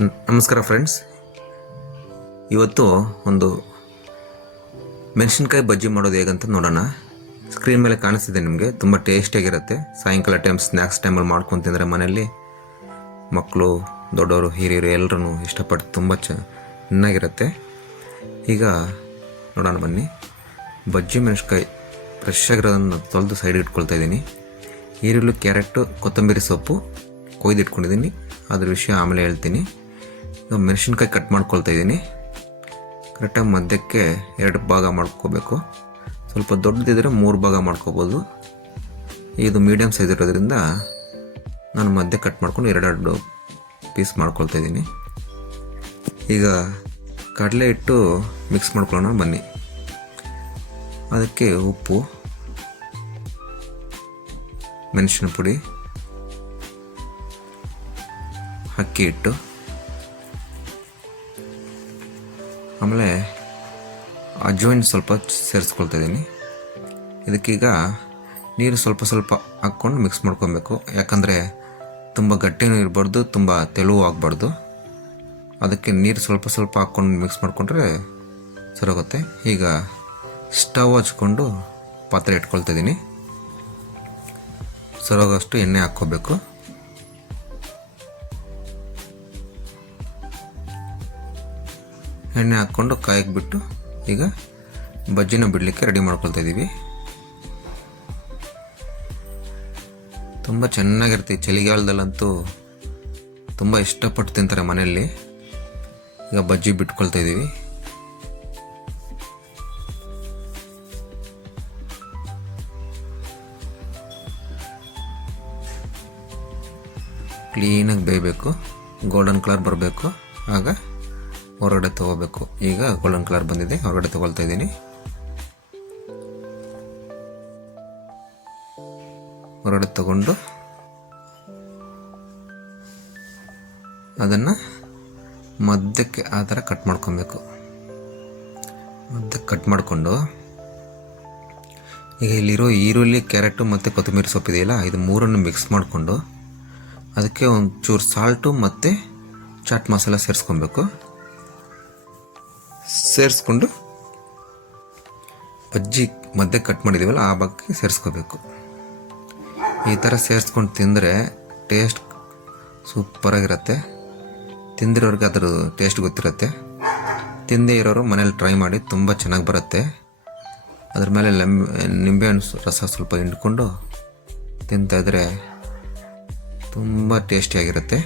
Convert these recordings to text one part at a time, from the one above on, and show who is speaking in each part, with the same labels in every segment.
Speaker 1: ನಮಸ್ಕಾರ ಫ್ರೆಂಡ್ಸ್ ಇವತ್ತು ಒಂದು ಮೆಣಸಿನ್ಕಾಯಿ ಬಜ್ಜಿ ಮಾಡೋದು ಹೇಗಂತ ನೋಡೋಣ. ಸ್ಕ್ರೀನ್ ಮೇಲೆ ಕಾಣಿಸ್ತಿದೆ ನಿಮಗೆ, ತುಂಬ ಟೇಸ್ಟಿಯಾಗಿರುತ್ತೆ ಸಾಯಂಕಾಲ ಟೈಮ್ ಸ್ನ್ಯಾಕ್ಸ್ ಟೈಮಲ್ಲಿ ಮಾಡ್ಕೊಂಡು ತಿಂದರೆ ಮನೆಯಲ್ಲಿ ಮಕ್ಕಳು ದೊಡ್ಡವರು, ಹಿರಿಯರು ಎಲ್ಲರೂ ಇಷ್ಟಪಟ್ಟು ತುಂಬ ಚೆನ್ನಾಗಿರುತ್ತೆ. ಈಗ ನೋಡೋಣ ಬನ್ನಿ. ಬಜ್ಜಿ ಮೆಣಸಿನ್ಕಾಯಿ ಫ್ರೆಶ್ ಆಗಿರೋದನ್ನು ತೊಳೆದು ಸೈಡ್ ಇಟ್ಕೊಳ್ತಾ ಇದ್ದೀನಿ. ಈರುಳ್ಳಿ ಕ್ಯಾರೆಟು ಕೊತ್ತಂಬರಿ ಸೊಪ್ಪು ಕೊಯ್ದು ಇಟ್ಕೊಂಡಿದ್ದೀನಿ ಅದ್ರ ವಿಷಯ ಆಮೇಲೆ ಹೇಳ್ತೀನಿ. ಈಗ ಮೆಣಸಿನ್ಕಾಯಿ ಕಟ್ ಮಾಡ್ಕೊಳ್ತಾ ಇದ್ದೀನಿ. ಕರೆಕ್ಟಾಗಿ ಮಧ್ಯಕ್ಕೆ ಎರಡು ಭಾಗ ಮಾಡ್ಕೋಬೇಕು. ಸ್ವಲ್ಪ ದೊಡ್ಡದಿದ್ದರೆ ಮೂರು ಭಾಗ ಮಾಡ್ಕೋಬೋದು. ಇದು ಮೀಡಿಯಮ್ ಸೈಜ್ ಇರೋದ್ರಿಂದ ನಾನು ಮಧ್ಯ ಕಟ್ ಮಾಡ್ಕೊಂಡು ಎರಡೆರಡು ಪೀಸ್ ಮಾಡ್ಕೊಳ್ತಾ ಇದ್ದೀನಿ. ಈಗ ಕಡಲೆ ಹಿಟ್ಟು ಮಿಕ್ಸ್ ಮಾಡ್ಕೊಳ್ಳೋಣ ಬನ್ನಿ. ಅದಕ್ಕೆ ಉಪ್ಪು, ಮೆಣಸಿನ ಪುಡಿ, ಅಕ್ಕಿ ಹಿಟ್ಟು. ಆಮೇಲೆ ಅಜ್ವೈನ್ ಸ್ವಲ್ಪ ಸೇರಿಸ್ಕೊಳ್ತಾ ಇದ್ದೀನಿ. ಇದಕ್ಕೀಗ ನೀರು ಸ್ವಲ್ಪ ಸ್ವಲ್ಪ ಹಾಕ್ಕೊಂಡು ಮಿಕ್ಸ್ ಮಾಡ್ಕೊಬೇಕು. ಯಾಕಂದರೆ ತುಂಬ ಗಟ್ಟಿನೂ ಇರಬಾರ್ದು, ತುಂಬ ತೆಳುವು ಆಗಬಾರ್ದು. ಅದಕ್ಕೆ ನೀರು ಸ್ವಲ್ಪ ಸ್ವಲ್ಪ ಹಾಕ್ಕೊಂಡು ಮಿಕ್ಸ್ ಮಾಡಿಕೊಂಡ್ರೆ ಸರೋಗುತ್ತೆ ಈಗ ಸ್ಟವ್ ಹಚ್ಕೊಂಡು ಪಾತ್ರೆ ಇಟ್ಕೊಳ್ತಾ ಇದ್ದೀನಿ. ಸರೋಗಷ್ಟು ಎಣ್ಣೆ ಹಾಕ್ಕೋಬೇಕು. ಎಣ್ಣೆ ಹಾಕ್ಕೊಂಡು ಕಾಯಕ್ಕೆ ಬಿಟ್ಟು ಈಗ ಬಜ್ಜಿನ ಬಿಡಲಿಕ್ಕೆ ರೆಡಿ ಮಾಡ್ಕೊಳ್ತಾ ಇದ್ದೀವಿ. ತುಂಬ ಚೆನ್ನಾಗಿರುತ್ತೆ ಈ ಚಳಿಗಾಲದಲ್ಲಂತೂ ತುಂಬ ಇಷ್ಟಪಟ್ಟು ತಿಂತಾರೆ ಮನೆಯಲ್ಲಿ. ಈಗ ಬಜ್ಜಿ ಬಿಟ್ಕೊಳ್ತಾ ಇದ್ದೀವಿ. ಕ್ಲೀನಾಗಿ ಬೇಯಬೇಕು. ಗೋಲ್ಡನ್ ಕಲರ್ ಬರಬೇಕು. ಆಗ ಹೊರಗಡೆ ತಗೋಬೇಕು. ಈಗ ಗೋಲ್ಡನ್ ಕಲರ್ ಬಂದಿದೆ, ಹೊರಗಡೆ ತಗೊಳ್ತಾ ಇದ್ದೀನಿ. ಹೊರಗಡೆ ತಗೊಂಡು ಅದನ್ನು ಮಧ್ಯಕ್ಕೆ ಆ ಥರ ಕಟ್ ಮಾಡ್ಕೊಬೇಕು. ಮಧ್ಯಕ್ಕೆ ಕಟ್ ಮಾಡಿಕೊಂಡು, ಈಗ ಇಲ್ಲಿರೋ ಈರುಳ್ಳಿ, ಕ್ಯಾರೆಟು ಮತ್ತು ಕೊತ್ತಂಬರಿ ಸೊಪ್ಪು ಇದೆಯಲ್ಲ, ಇದು ಮೂರನ್ನು ಮಿಕ್ಸ್ ಮಾಡಿಕೊಂಡು ಅದಕ್ಕೆ ಒಂಚೂರು ಸಾಲ್ಟು ಮತ್ತು ಚಾಟ್ ಮಸಾಲ ಸೇರಿಸ್ಕೊಬೇಕು. ಸೇರಿಸ್ಕೊಂಡು ಬಜ್ಜಿ ಮಧ್ಯೆ ಕಟ್ ಮಾಡಿದ್ದೀವಲ್ಲ ಆ ಭಾಗಕ್ಕೆ ಸೇರಿಸ್ಕೋಬೇಕು. ಈ ಥರ ಸೇರಿಸ್ಕೊಂಡು ತಿಂದರೆ ಟೇಸ್ಟ್ ಸೂಪರಾಗಿರುತ್ತೆ. ತಿಂದಿರೋರಿಗೆ ಅದರ ಟೇಸ್ಟ್ ಗೊತ್ತಿರುತ್ತೆ. ತಿಂದೇ ಇರೋರು ಮನೇಲಿ ಟ್ರೈ ಮಾಡಿ ತುಂಬ ಚೆನ್ನಾಗಿ ಬರುತ್ತೆ. ಅದ್ರ ಮೇಲೆ ಲೆಂಬೆ ನಿಂಬೆಹಣ್ಣು ರಸ ಸ್ವಲ್ಪ ಹಿಂಡ್ಕೊಂಡು ತಿಂತಾಯಿದ್ರೆ ತುಂಬ ಟೇಸ್ಟಿಯಾಗಿರುತ್ತೆ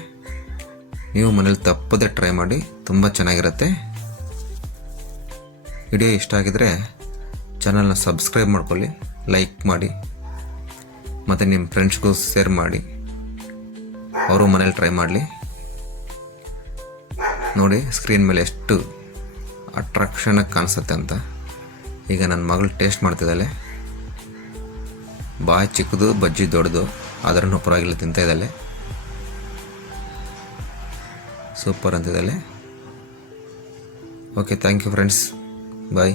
Speaker 1: ನೀವು ಮನೇಲಿ ತಪ್ಪದೆ ಟ್ರೈ ಮಾಡಿ ತುಂಬ ಚೆನ್ನಾಗಿರುತ್ತೆ. ವಿಡಿಯೋ ಇಷ್ಟ ಆಗಿದರೆ ಚಾನಲ್ನ ಸಬ್ಸ್ಕ್ರೈಬ್ ಮಾಡ್ಕೊಳ್ಳಿ, ಲೈಕ್ ಮಾಡಿ, ಮತ್ತು ನಿಮ್ಮ ಫ್ರೆಂಡ್ಸ್ಗೂ ಶೇರ್ ಮಾಡಿ. ಅವರು ಮನೇಲಿ ಟ್ರೈ ಮಾಡಲಿ. ನೋಡಿ ಸ್ಕ್ರೀನ್ ಮೇಲೆ ಎಷ್ಟು ಅಟ್ರಾಕ್ಷನಾಗಿ ಕಾಣಿಸುತ್ತೆ ಅಂತ. ಈಗ ನನ್ನ ಮಗಳು ಟೇಸ್ಟ್ ಮಾಡ್ತಿದ್ದಾಳೆ. ಬಾಯಿ ಚಿಕ್ಕದು, ಬಜ್ಜಿ ದೊಡ್ಡದು ಅದರನ್ನು ಪರವಾಗಿಲ್ಲ ತಿಂತಾ ಇದ್ದಾಳೆ. Super ಅಂತಿದ್ದಾಳೆ. Okay thank you friends bye